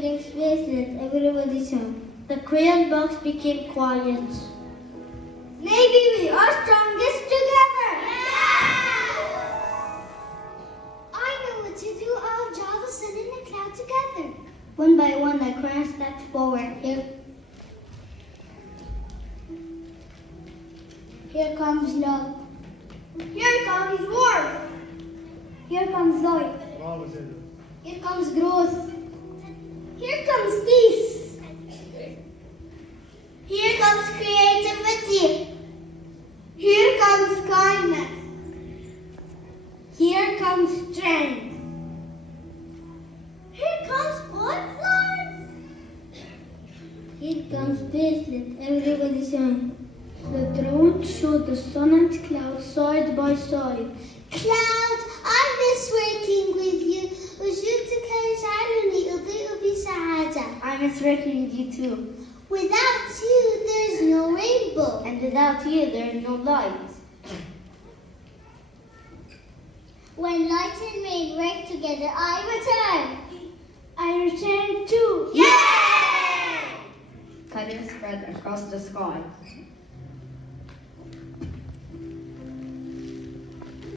brings bracelets, everybody sang. The crayon box became quiet. Maybe we are strongest together! I know what to do. I'll draw the sun and the cloud together. One by one, the crayons stepped forward. Here comes love. Here comes warmth. Here comes joy. Here comes growth. Here comes peace. Here comes creativity. Here comes kindness. Here comes strength. Here comes butterflies. Here comes bracelet, everybody sang. The drone showed the sun and clouds side by side. Cloud, I miss working with you. وجودك يجعلني أضيء بسعادة. I miss working with you too. Without you, there's no rainbow. And without you, there is no light. When light and rain work together, I return. I return too. Yay! Colors spread across the sky.